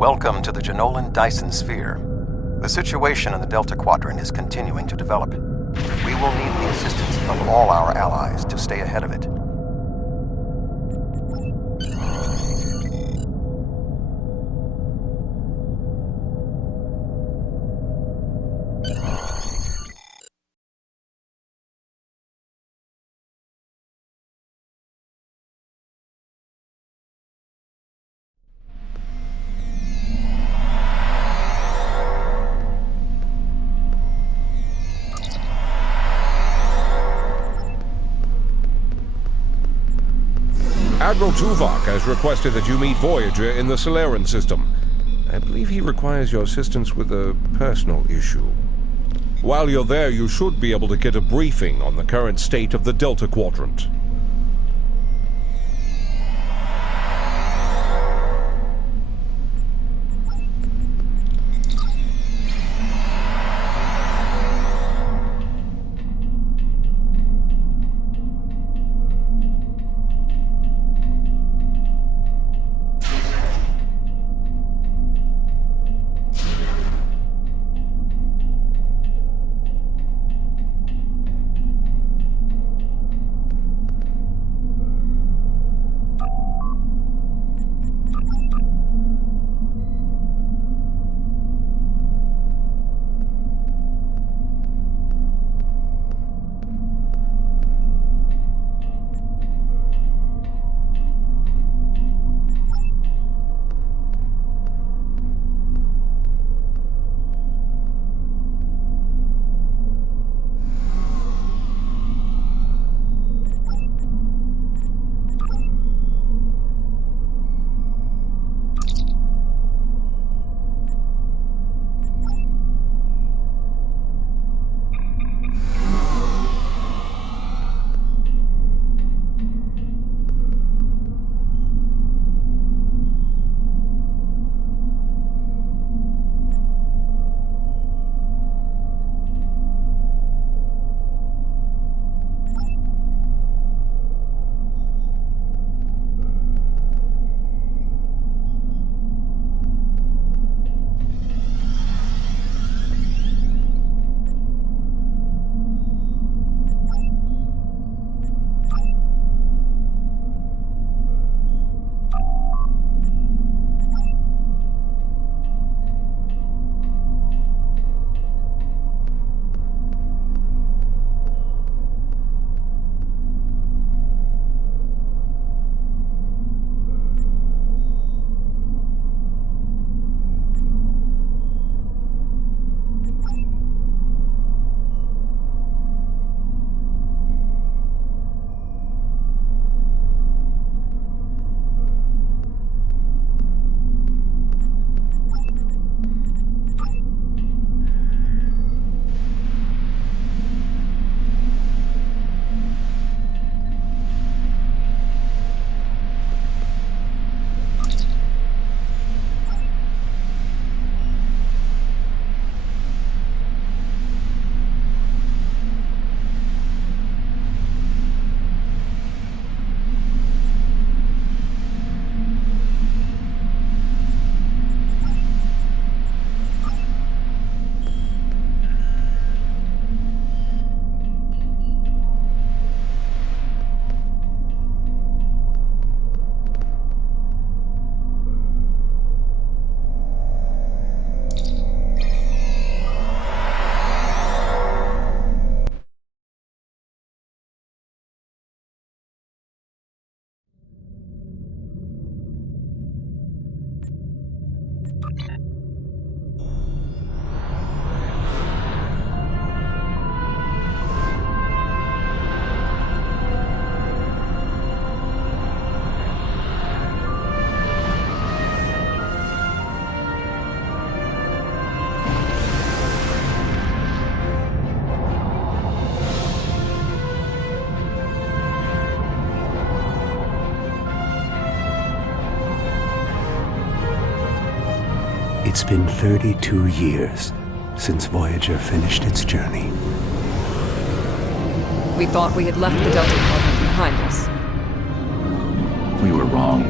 Welcome to the Janolan Dyson Sphere. The situation in the Delta Quadrant is continuing to develop. We will need the assistance of all our allies to stay ahead of it. Admiral Tuvok has requested that you meet Voyager in the Solaran system. I believe he requires your assistance with a personal issue. While you're there, you should be able to get a briefing on the current state of the Delta Quadrant. It's been 32 years since Voyager finished its journey. We thought we had left the Delta Quadrant behind us. We were wrong.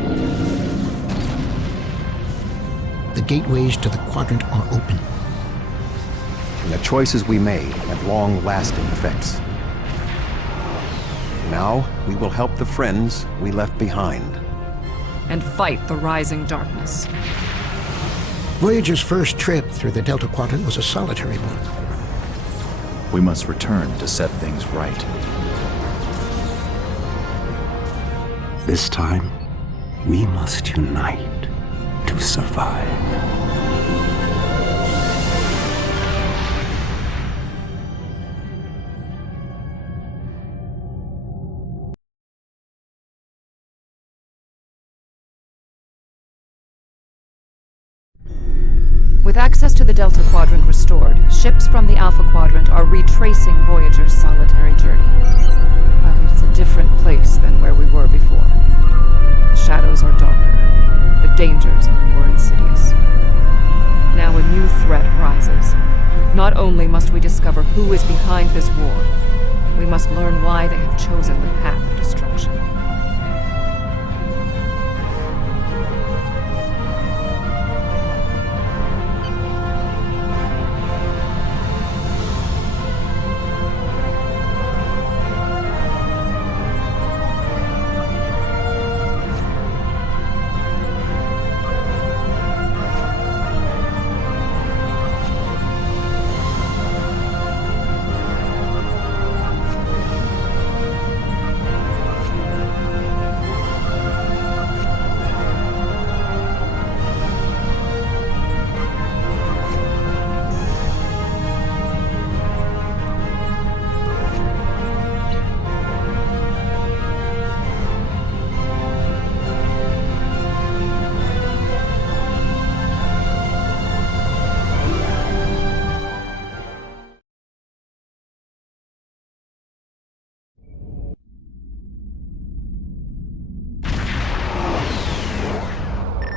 The gateways to the quadrant are open. And the choices we made have long-lasting effects. Now, we will help the friends we left behind. And fight the rising darkness. Voyager's first trip through the Delta Quadrant was a solitary one. We must return to set things right. This time, we must unite to survive. With access to the Delta Quadrant restored, ships from the Alpha Quadrant are retracing Voyager's solitary journey. But it's a different place than where we were before. The shadows are darker. The dangers are more insidious. Now a new threat rises. Not only must we discover who is behind this war, we must learn why they have chosen the path of destruction.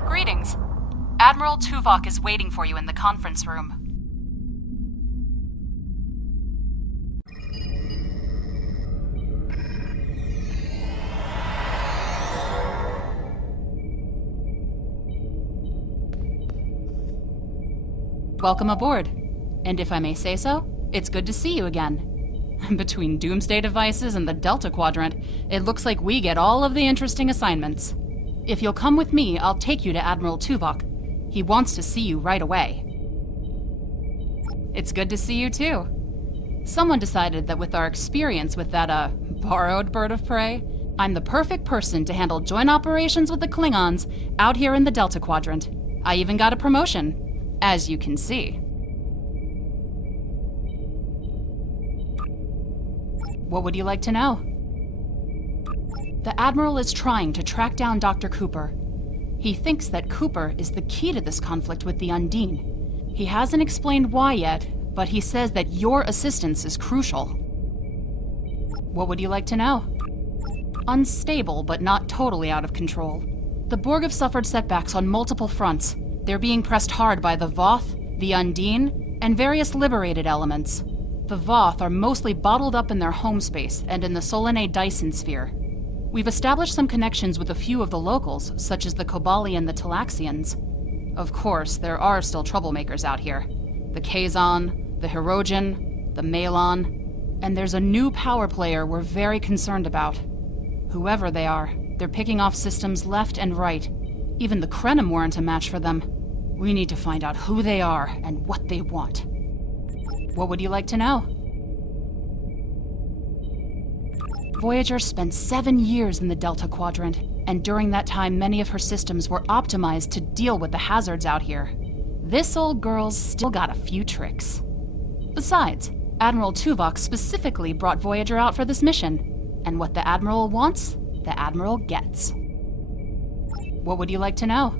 Greetings. Admiral Tuvok is waiting for you in the conference room. Welcome aboard. And if I may say so, it's good to see you again. Between doomsday devices and the Delta Quadrant, it looks like we get all of the interesting assignments. If you'll come with me, I'll take you to Admiral Tuvok. He wants to see you right away. It's good to see you too. Someone decided that with our experience with that, borrowed bird of prey, I'm the perfect person to handle joint operations with the Klingons out here in the Delta Quadrant. I even got a promotion, as you can see. What would you like to know? The Admiral is trying to track down Dr. Cooper. He thinks that Cooper is the key to this conflict with the Undine. He hasn't explained why yet, but he says that your assistance is crucial. What would you like to know? Unstable, but not totally out of control. The Borg have suffered setbacks on multiple fronts. They're being pressed hard by the Voth, the Undine, and various liberated elements. The Voth are mostly bottled up in their home space and in the Solanae Dyson sphere. We've established some connections with a few of the locals, such as the Kobali and the Talaxians. Of course, there are still troublemakers out here. The Kazon, the Hirogen, the Malon, and there's a new power player we're very concerned about. Whoever they are, they're picking off systems left and right. Even the Krenim weren't a match for them. We need to find out who they are and what they want. What would you like to know? Voyager spent 7 years in the Delta Quadrant, and during that time many of her systems were optimized to deal with the hazards out here. This old girl's still got a few tricks. Besides, Admiral Tuvok specifically brought Voyager out for this mission, and what the Admiral wants, the Admiral gets. What would you like to know?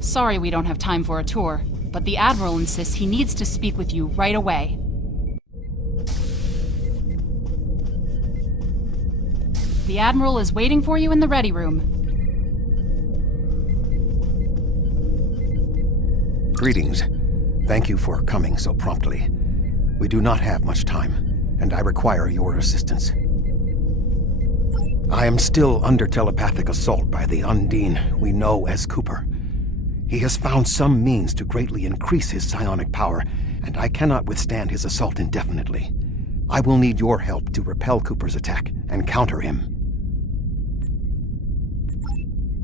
Sorry we don't have time for a tour, but the Admiral insists he needs to speak with you right away. The Admiral is waiting for you in the ready room. Greetings. Thank you for coming so promptly. We do not have much time, and I require your assistance. I am still under telepathic assault by the Undine we know as Cooper. He has found some means to greatly increase his psionic power, and I cannot withstand his assault indefinitely. I will need your help to repel Cooper's attack and counter him.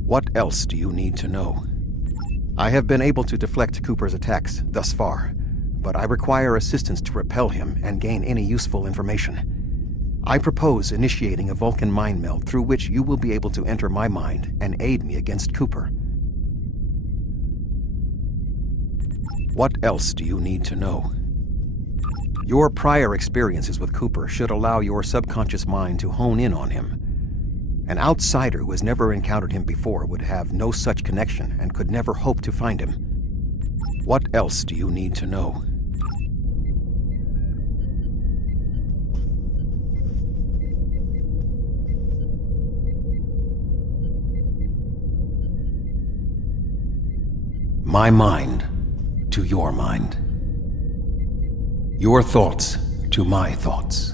What else do you need to know? I have been able to deflect Cooper's attacks thus far, but I require assistance to repel him and gain any useful information. I propose initiating a Vulcan mind meld through which you will be able to enter my mind and aid me against Cooper. What else do you need to know? Your prior experiences with Cooper should allow your subconscious mind to hone in on him. An outsider who has never encountered him before would have no such connection and could never hope to find him. What else do you need to know? My mind to your mind. Your thoughts to my thoughts.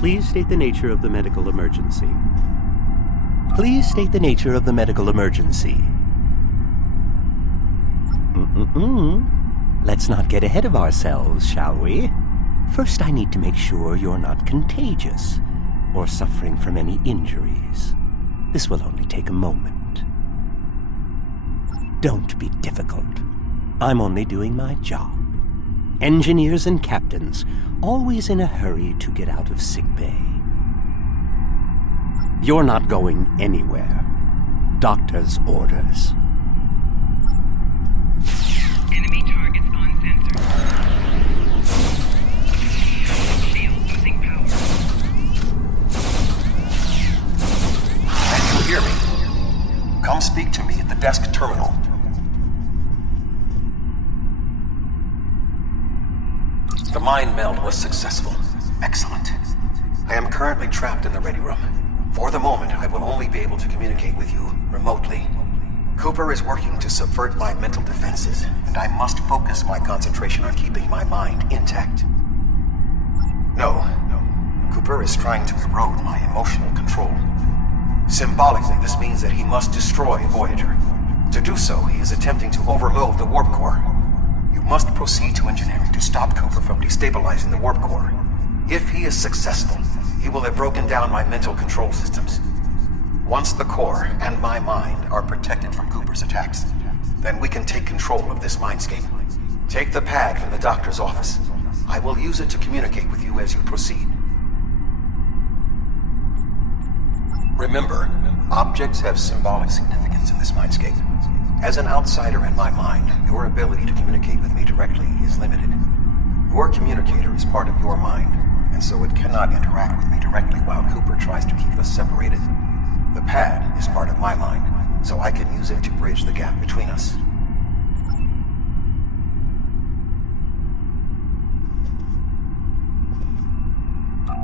Please state the nature of the medical emergency. Please state the nature of the medical emergency. Let's not get ahead of ourselves, shall we? First, I need to make sure you're not contagious or suffering from any injuries. This will only take a moment. Don't be difficult. I'm only doing my job. Engineers and captains, always in a hurry to get out of sickbay. You're not going anywhere. Doctor's orders. Enemy targets on sensor. Shield losing power. Can you hear me? Come speak to me at the desk terminal. The mind meld was successful. Excellent. I am currently trapped in the ready room. For the moment, I will only be able to communicate with you remotely. Cooper is working to subvert my mental defenses, and I must focus my concentration on keeping my mind intact. No. Cooper is trying to erode my emotional control. Symbolically, this means that he must destroy Voyager. To do so, he is attempting to overload the warp core. You must proceed to engineering to stop Cooper from destabilizing the warp core. If he is successful, he will have broken down my mental control systems. Once the core and my mind are protected from Cooper's attacks, then we can take control of this Mindscape. Take the pad from the doctor's office. I will use it to communicate with you as you proceed. Remember, objects have symbolic significance in this Mindscape. As an outsider in my mind, your ability to communicate with me directly is limited. Your communicator is part of your mind, and so it cannot interact with me directly while Cooper tries to keep us separated. The pad is part of my mind, so I can use it to bridge the gap between us.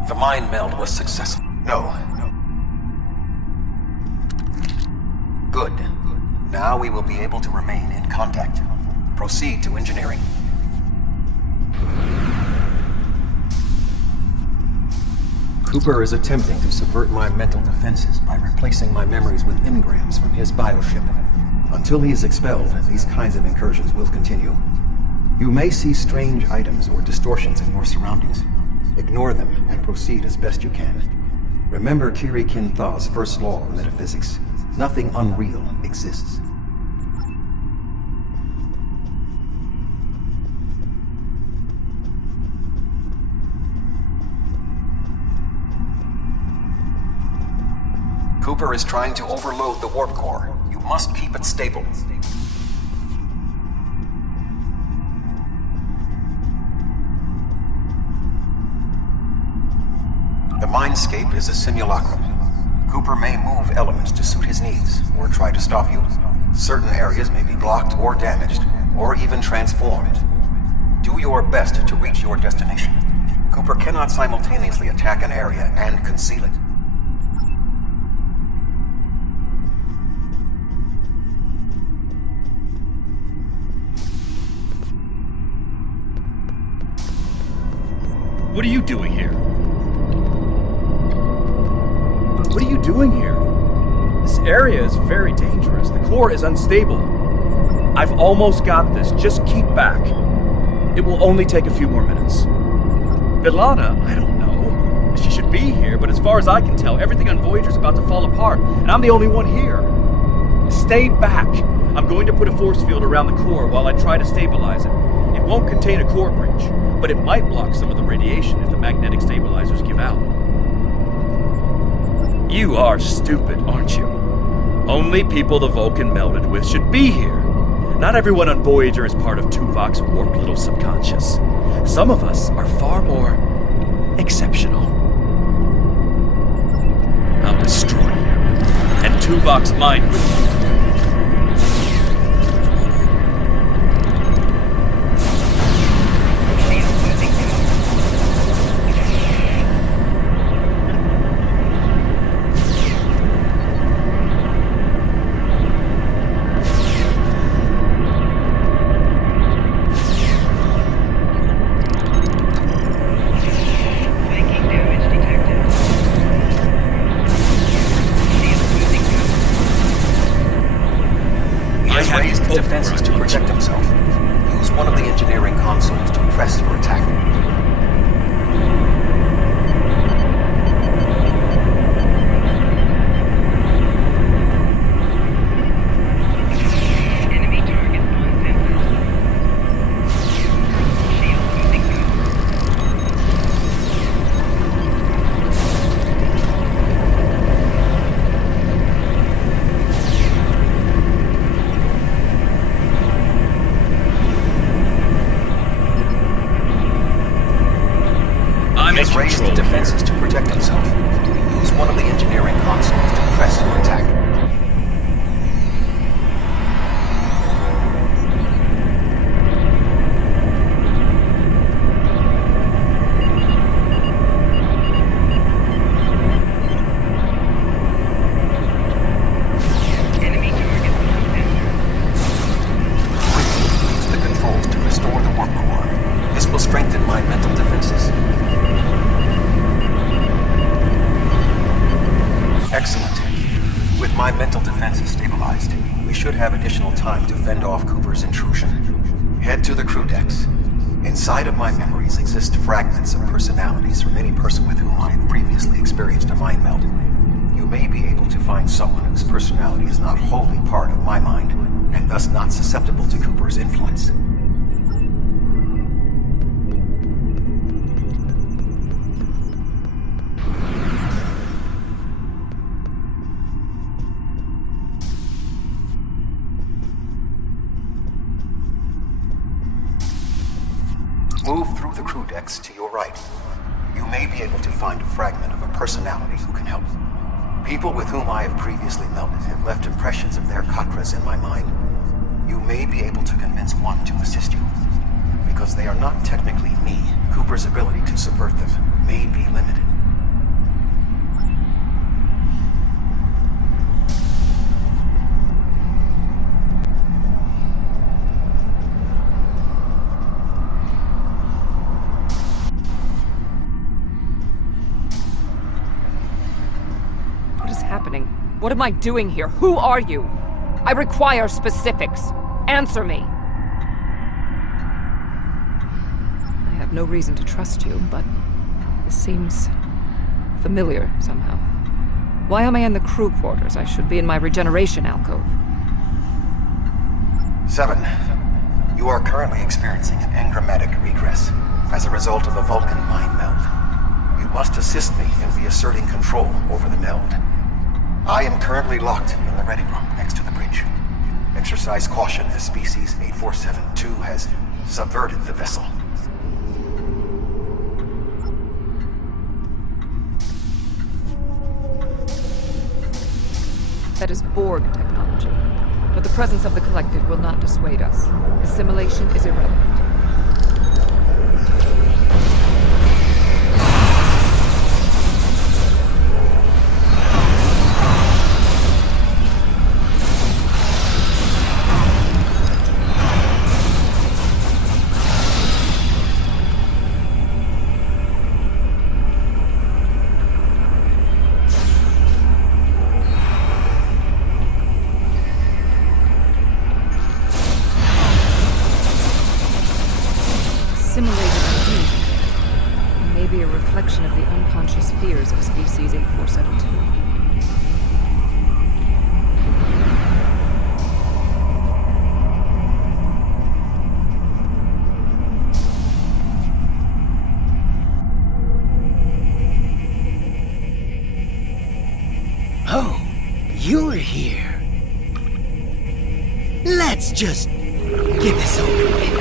The mind meld was successful. No. Good. Now we will be able to remain in contact. Proceed to engineering. Cooper is attempting to subvert my mental defenses by replacing my memories with engrams from his bioship. Until he is expelled, these kinds of incursions will continue. You may see strange items or distortions in your surroundings. Ignore them and proceed as best you can. Remember Kiri Kin Tha's first law of metaphysics. Nothing unreal exists. Cooper is trying to overload the warp core. You must keep it stable. The Mindscape is a simulacrum. Cooper may move elements to suit his needs, or try to stop you. Certain areas may be blocked or damaged, or even transformed. Do your best to reach your destination. Cooper cannot simultaneously attack an area and conceal it. What are you doing here? What are you doing here? This area is very dangerous. The core is unstable. I've almost got this. Just keep back. It will only take a few more minutes. B'Elanna, I don't know. She should be here, but as far as I can tell, everything on Voyager's about to fall apart, and I'm the only one here. Stay back. I'm going to put a force field around the core while I try to stabilize it. It won't contain a core breach, but it might block some of the radiation if the magnetic stabilizers give out. You are stupid, aren't you? Only people the Vulcan melded with should be here. Not everyone on Voyager is part of Tuvok's warped little subconscious. Some of us are far more exceptional. I'll destroy you, and Tuvok's mind with you. Defenses to protect himself. Use one of the engineering consoles to press your attack. Enemy target on sensors. Shield losing He has raised the defenses to protect himself. Use one of the engineering consoles to press your attack. enemy target on sensors. Quickly use the controls to restore the warp core. This will strengthen my mental defenses. Excellent. With my mental defenses stabilized, we should have additional time to fend off Cooper's intrusion. Head to the crew decks. Inside of my memories exist fragments of personalities from any person with whom I have previously experienced a mind meld. You may be able to find someone whose personality is not wholly part of my mind, and thus not susceptible to Cooper's influence. Move through the crew decks to your right. You may be able to find a fragment of a personality who can help. People with whom I have previously melded have left impressions of their Katras in my mind. You may be able to convince one to assist you. Because they are not technically me, Cooper's ability to subvert them may be limited. Happening? What am I doing here? Who are you? I require specifics. Answer me. I have no reason to trust you, but this seems familiar somehow. Why am I in the crew quarters? I should be in my regeneration alcove. 7. You are currently experiencing an engrammatic regress as a result of a Vulcan mind meld. You must assist me in reasserting control over the meld. I am currently locked in the ready room next to the bridge. Exercise caution as species 8472 has subverted the vessel. That is Borg technology. But the presence of the collective will not dissuade us. Assimilation is irrelevant. Of the unconscious fears of species 8472. Oh, you're here. Let's just get this over with.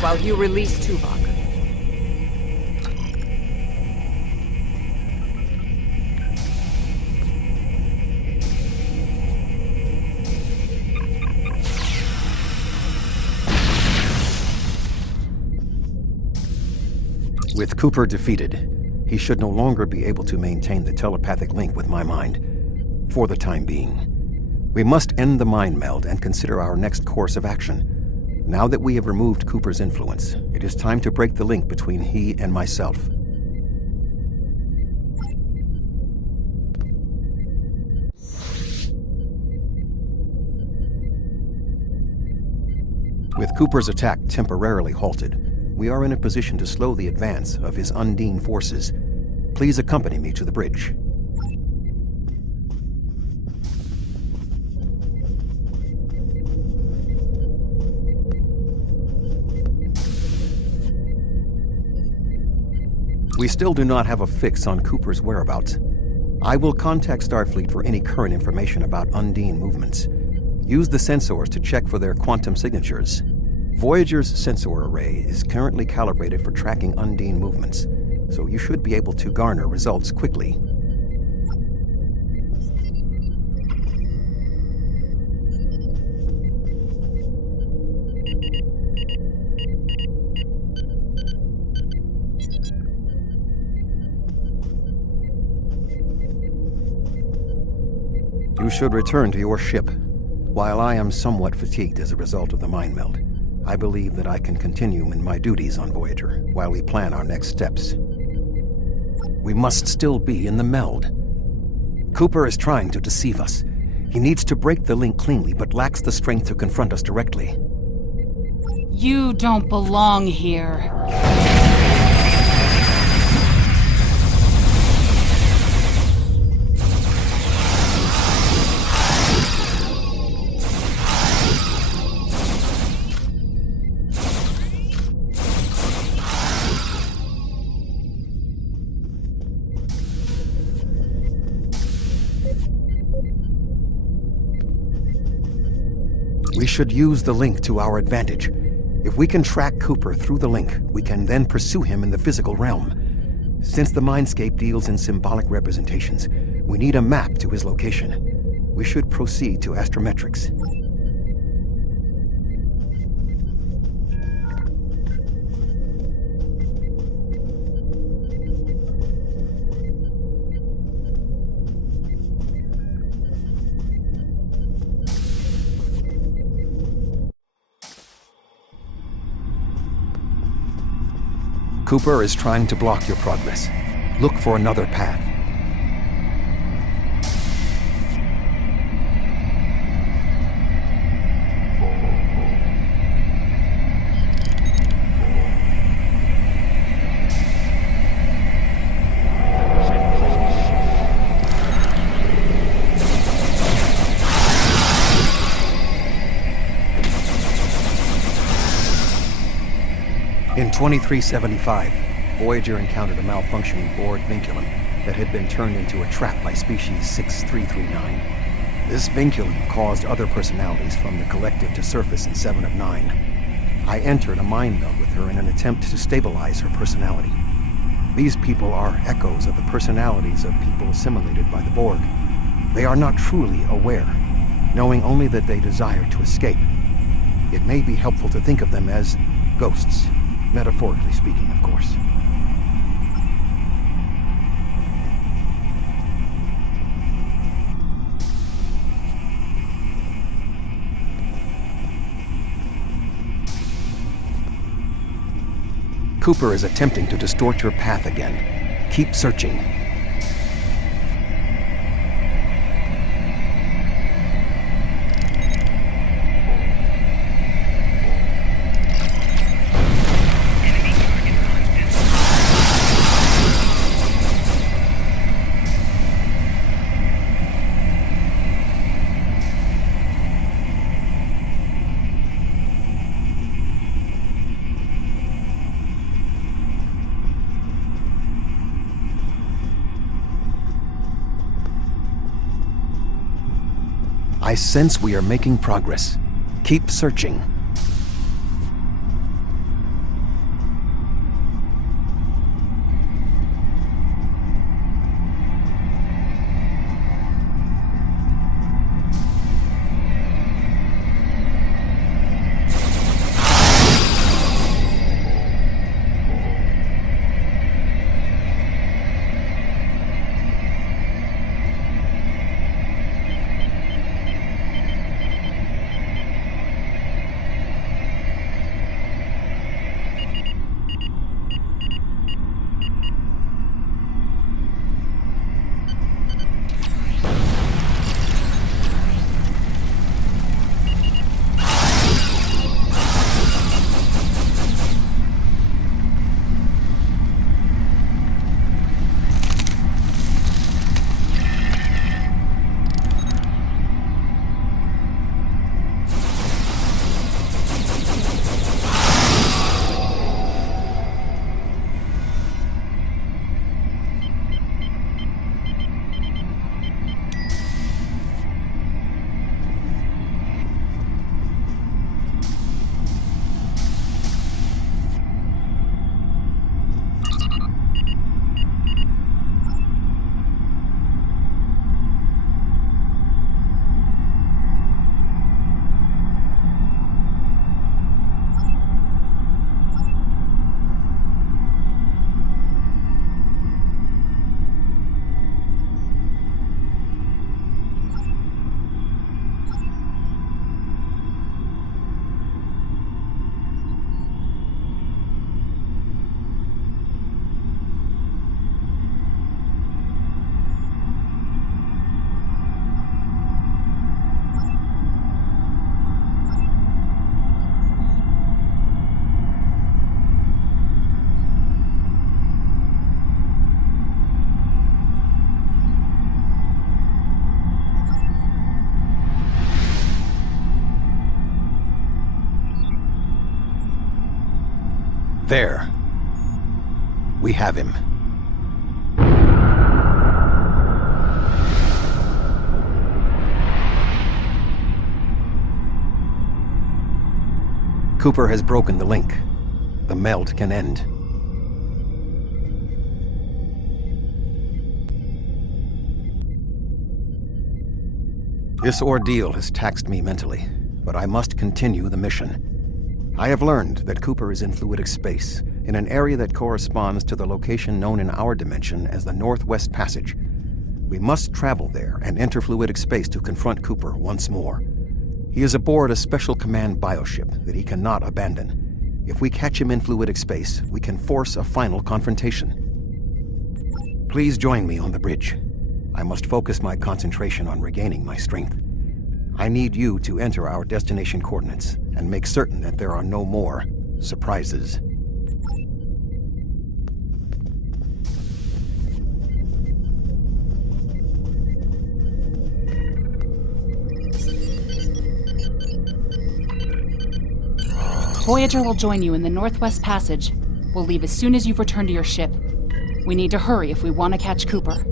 While you release Tuvok. With Cooper defeated, he should no longer be able to maintain the telepathic link with my mind, for the time being. We must end the mind meld and consider our next course of action. Now that we have removed Cooper's influence, it is time to break the link between he and myself. With Cooper's attack temporarily halted, we are in a position to slow the advance of his Undine forces. Please accompany me to the bridge. We still do not have a fix on Cooper's whereabouts. I will contact Starfleet for any current information about Undine movements. Use the sensors to check for their quantum signatures. Voyager's sensor array is currently calibrated for tracking Undine movements, so you should be able to garner results quickly. You should return to your ship. While I am somewhat fatigued as a result of the mind meld, I believe that I can continue in my duties on Voyager while we plan our next steps. We must still be in the meld. Cooper is trying to deceive us. He needs to break the link cleanly, but lacks the strength to confront us directly. You don't belong here. We should use the link to our advantage. If we can track Cooper through the link, we can then pursue him in the physical realm. Since the Mindscape deals in symbolic representations, we need a map to his location. We should proceed to astrometrics. Cooper is trying to block your progress. Look for another path. In 2375, Voyager encountered a malfunctioning board vinculum that had been turned into a trap by species 6339. This vinculum caused other personalities from the collective to surface in 7 of 9. I entered a mind meld with her in an attempt to stabilize her personality. These people are echoes of the personalities of people assimilated by the Borg. They are not truly aware, knowing only that they desire to escape. It may be helpful to think of them as ghosts. Metaphorically speaking, of course. Cooper is attempting to distort your path again. Keep searching. I sense we are making progress. Keep searching. There. We have him. Cooper has broken the link. The meld can end. This ordeal has taxed me mentally, but I must continue the mission. I have learned that Cooper is in fluidic space, in an area that corresponds to the location known in our dimension as the Northwest Passage. We must travel there and enter fluidic space to confront Cooper once more. He is aboard a special command bioship that he cannot abandon. If we catch him in fluidic space, we can force a final confrontation. Please join me on the bridge. I must focus my concentration on regaining my strength. I need you to enter our destination coordinates and make certain that there are no more surprises. Voyager will join you in the Northwest Passage. We'll leave as soon as you've returned to your ship. We need to hurry if we want to catch Cooper.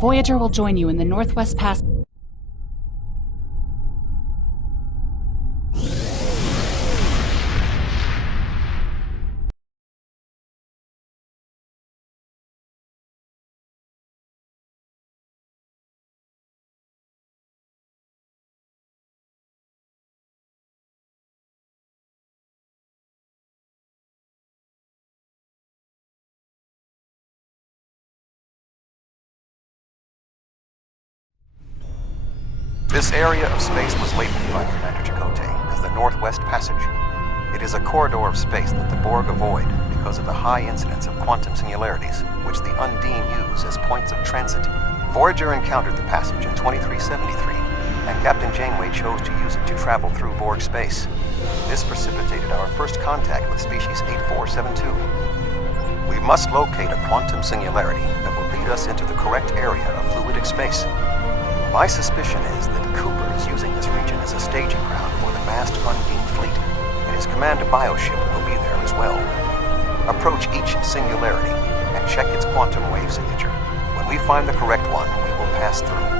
Voyager will join you in the Northwest Passage. This area of space was labeled by Commander Chakotay as the Northwest Passage. It is a corridor of space that the Borg avoid because of the high incidence of quantum singularities, which the Undine use as points of transit. Voyager encountered the passage in 2373, and Captain Janeway chose to use it to travel through Borg space. This precipitated our first contact with species 8472. We must locate a quantum singularity that will lead us into the correct area of fluidic space. My suspicion is that Cooper is using this region as a staging ground for the massed Undine fleet, and his command bioship will be there as well. Approach each singularity and check its quantum wave signature. When we find the correct one, we will pass through.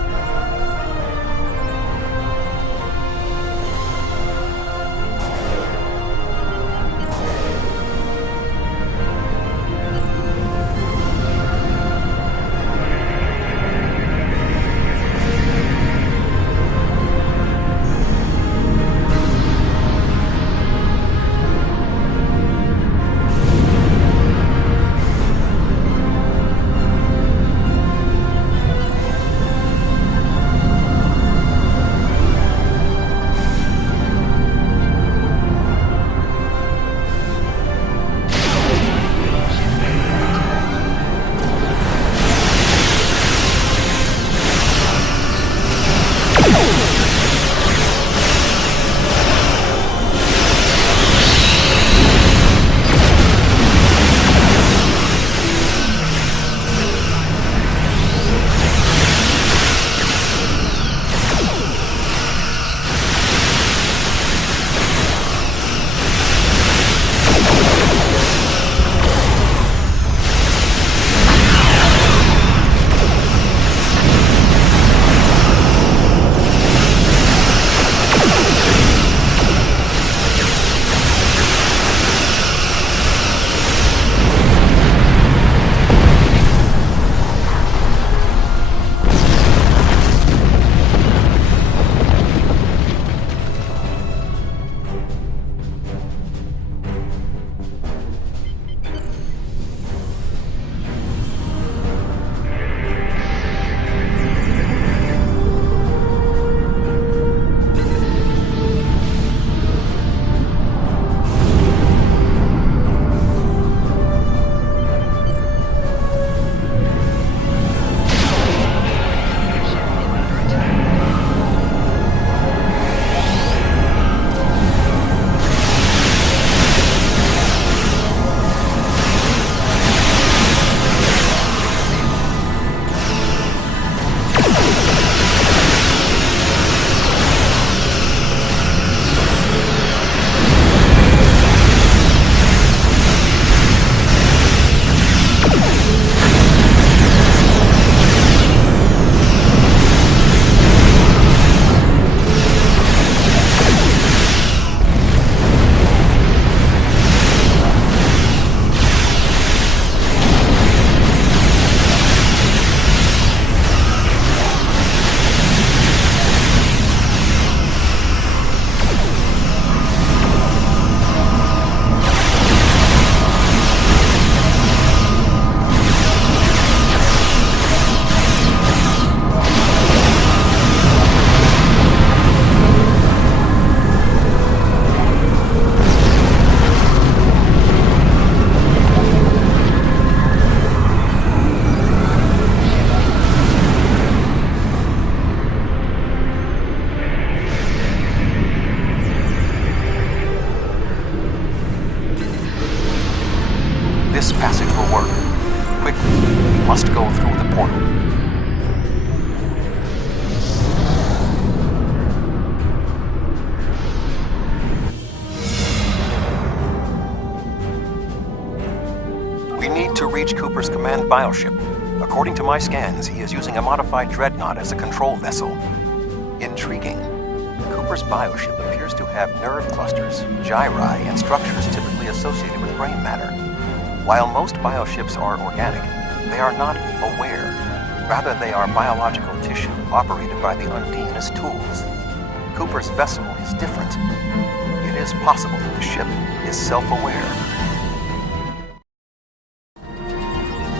must go through the portal. We need to reach Cooper's command bioship. According to my scans, he is using a modified dreadnought as a control vessel. Intriguing. Cooper's bioship appears to have nerve clusters, gyri, and structures typically associated with brain matter. While most bioships are organic, they are not aware. Rather, they are biological tissue operated by the Undine as tools. Cooper's vessel is different. It is possible that the ship is self-aware.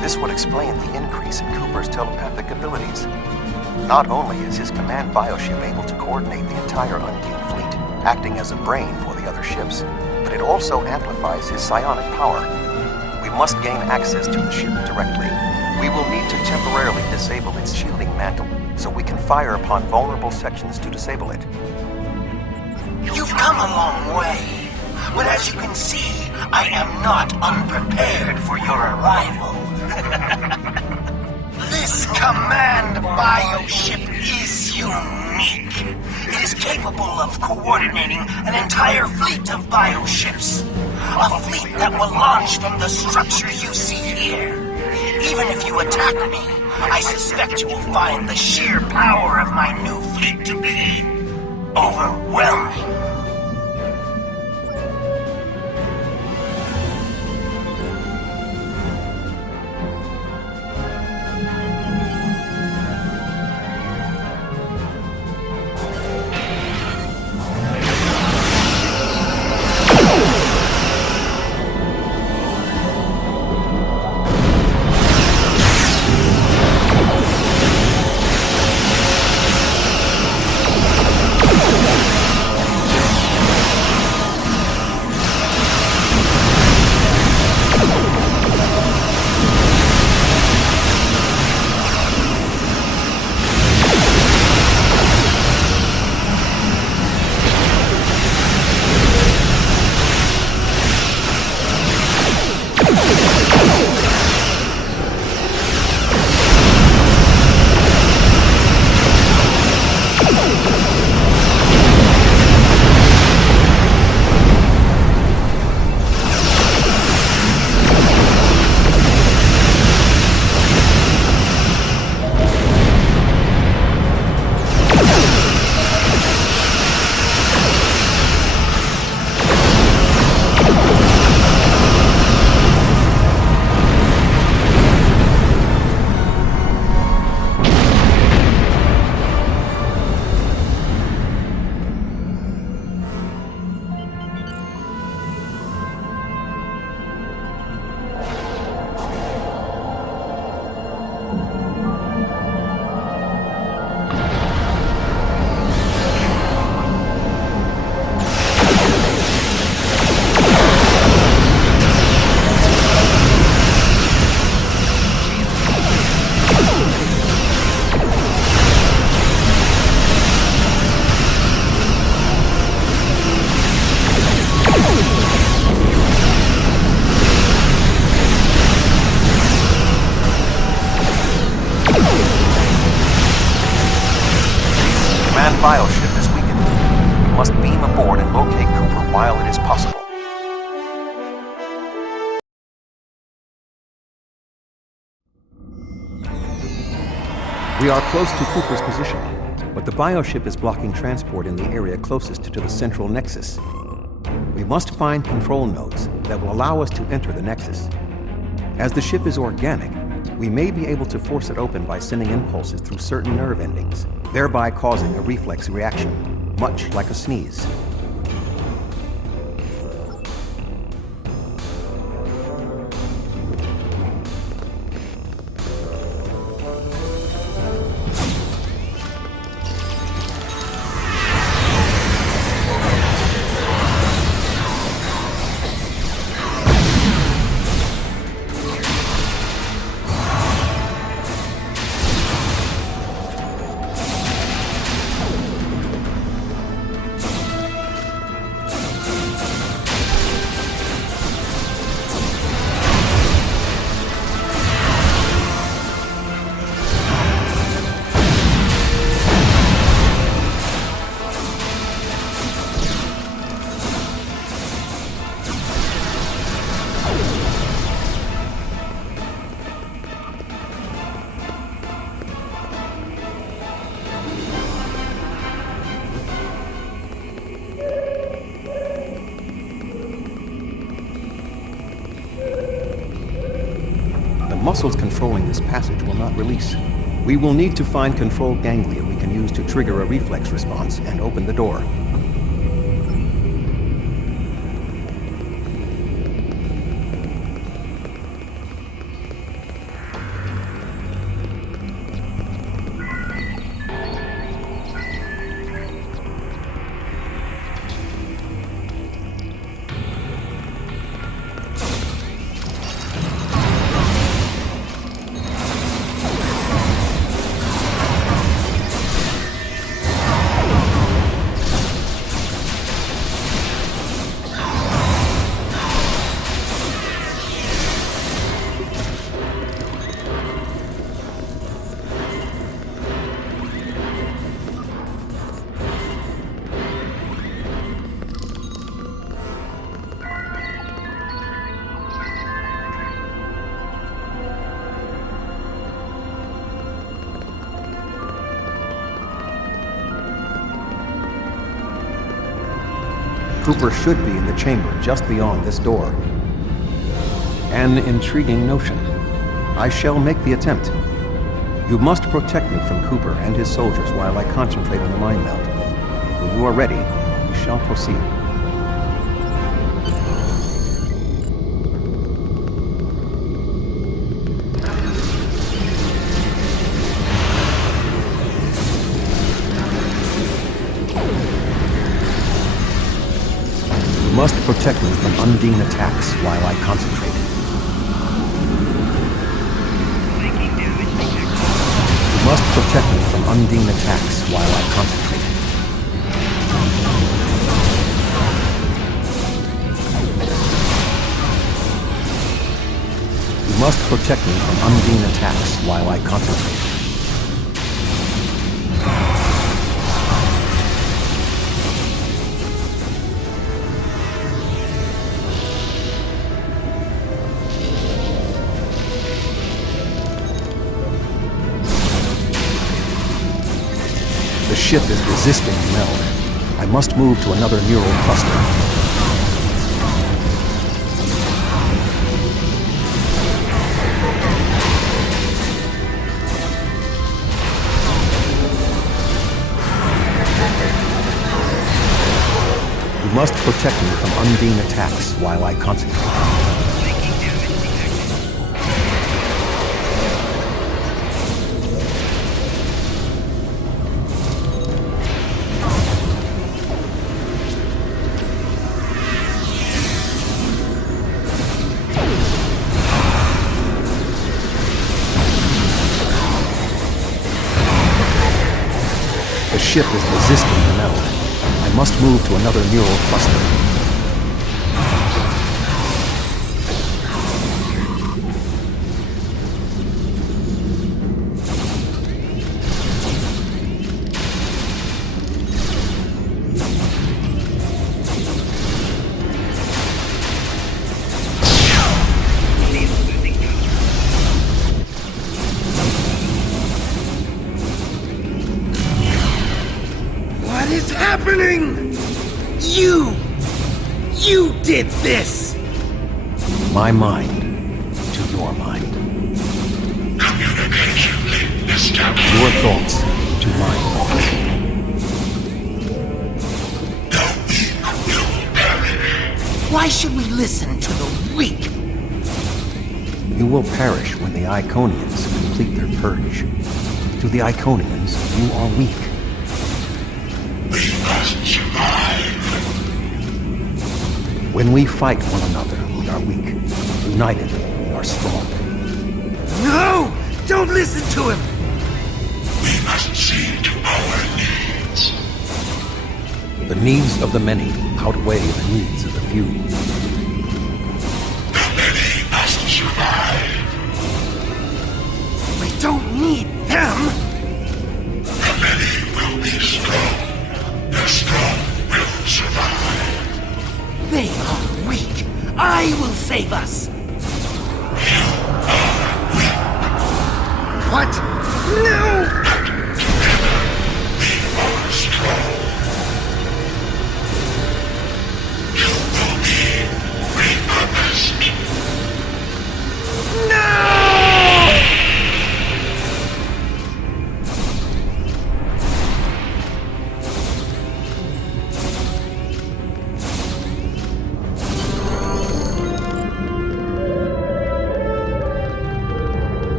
This would explain the increase in Cooper's telepathic abilities. Not only is his command bioship able to coordinate the entire Undine fleet, acting as a brain for the other ships, but it also amplifies his psionic power. We must gain access to the ship directly. We will need to temporarily disable its shielding mantle, so we can fire upon vulnerable sections to disable it. You've come a long way, but as you can see, I am not unprepared for your arrival. This command bioship is unique. It is capable of coordinating an entire fleet of bioships. A fleet that will launch from the structures you see here. Even if you attack me, I suspect you will find the sheer power of my new fleet to be overwhelming. Bioship is weakened. We must beam aboard and locate Cooper while it is possible. We are close to Cooper's position, but the bioship is blocking transport in the area closest to the central nexus. We must find control nodes that will allow us to enter the nexus. As the ship is organic, we may be able to force it open by sending impulses through certain nerve endings, thereby causing a reflex reaction, much like a sneeze. muscles controlling this passage will not release. We will need to find control ganglia we can use to trigger a reflex response and open the door. Cooper should be in the chamber just beyond this door. An intriguing notion. I shall make the attempt. You must protect me from Cooper and his soldiers while I concentrate on the mind meld. When you are ready, we shall proceed. You must protect me from undine attacks while I concentrate. Taking damage detected. You must protect me from undine attacks while I concentrate. You must protect me from undine attacks while I concentrate. The ship is resisting the meld. I must move to another neural cluster. You must protect me from undine attacks while I concentrate. Taking damage detected. The ship is resisting the meld. I must move to another neural cluster. She's losing power. What is happening? You did this! My mind to your mind. Communication link established. Your thoughts to my thoughts. The weak will perish. Why should we listen to the weak? You will perish when the Iconians complete their purge. To the Iconians, you are weak. We must survive. When we fight one another, we are weak. United, we are strong. No! Don't listen to him! We must see to our needs. The needs of the many outweigh the needs of the few. The many must survive. We don't need them! The many will be strong. The strong will survive. They are weak. I will save us. You are weak. What? No! But together we are strong. You will be repurposed. No!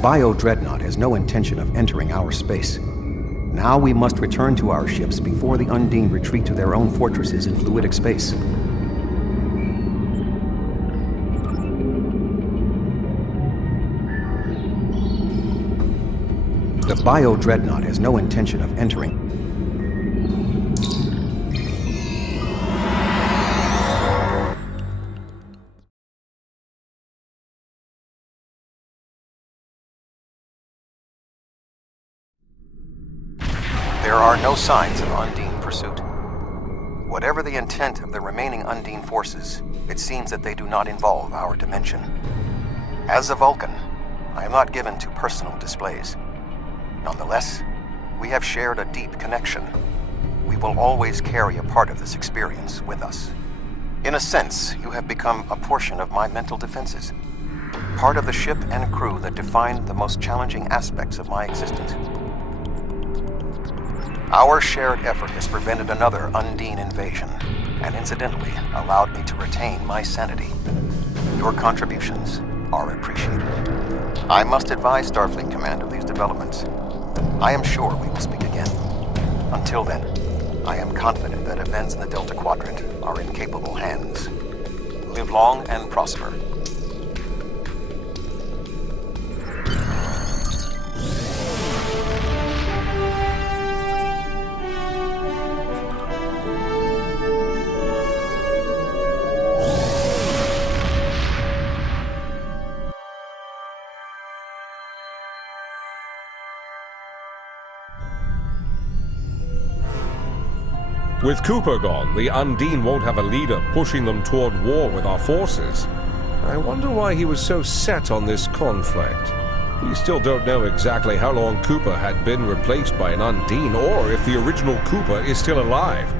bio-dreadnought has no intention of entering our space. Now we must return to our ships before the Undine retreat to their own fortresses in fluidic space. The bio-dreadnought has no intention of entering. There are no signs of Undine pursuit. Whatever the intent of the remaining Undine forces, it seems that they do not involve our dimension. As a Vulcan, I am not given to personal displays. Nonetheless, we have shared a deep connection. We will always carry a part of this experience with us. In a sense, you have become a portion of my mental defenses. Part of the ship and crew that defined the most challenging aspects of my existence. Our shared effort has prevented another Undine invasion, and incidentally allowed me to retain my sanity. Your contributions are appreciated. I must advise Starfleet Command of these developments. I am sure we will speak again. Until then, I am confident that events in the Delta Quadrant are in capable hands. Live long and prosper. With Cooper gone, the Undine won't have a leader pushing them toward war with our forces. I wonder why he was so set on this conflict. We still don't know exactly how long Cooper had been replaced by an Undine, or if the original Cooper is still alive.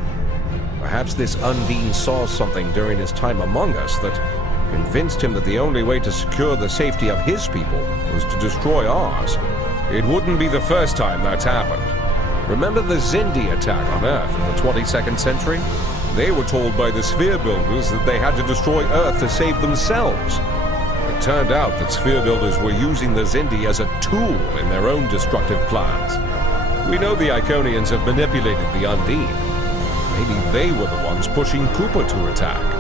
Perhaps this Undine saw something during his time among us that convinced him that the only way to secure the safety of his people was to destroy ours. It wouldn't be the first time that's happened. Remember the Xindi attack on Earth in the 22nd century? They were told by the Sphere Builders that they had to destroy Earth to save themselves. It turned out that Sphere Builders were using the Xindi as a tool in their own destructive plans. We know the Iconians have manipulated the Undine. Maybe they were the ones pushing Cooper to attack.